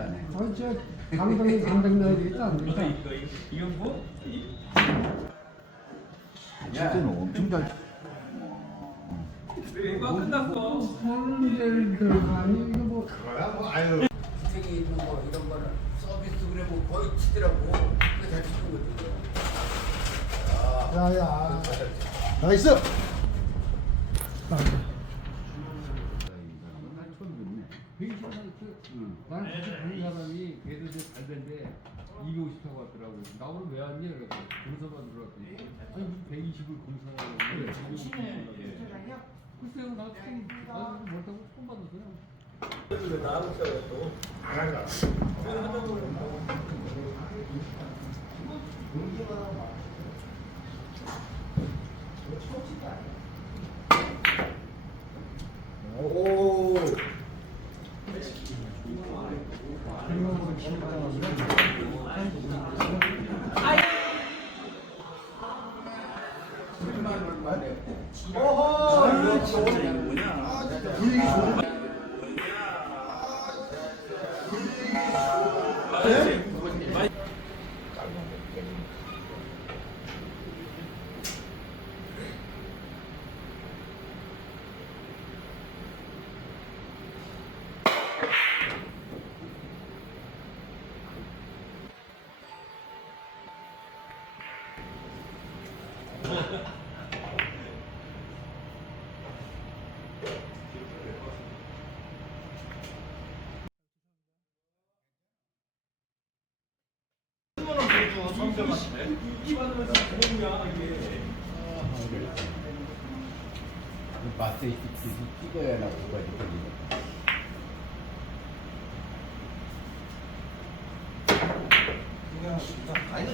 해. 어, 저 감독이 감독 넣어야 되겠다 안 되겠다. 이거 이거 이건 뭐? 진짜는 엄청 잘. 이거 끝났어. 오늘 들어가니 이거 뭐 기생이 있는 거 이런 거는 서비스 그래 뭐 거의 치더라고. 그게 잘 치는 거지. 야야. 나이스. 되게 신기했어. 나는 같이 가는 사람이 걔도 이제 잘 된데 250 타고 왔더라고. 나 오늘 왜 왔니? 그래서 공사만 들어왔더니 아니 무슨 120을 공사하는 건데 글쎄요 나 처음 뭘 타고 처음 받았어요. 오. 어 허. 이거 진짜 이거 뭐냐? 분위기 좋은. 마트 찍어야 나고 가지고.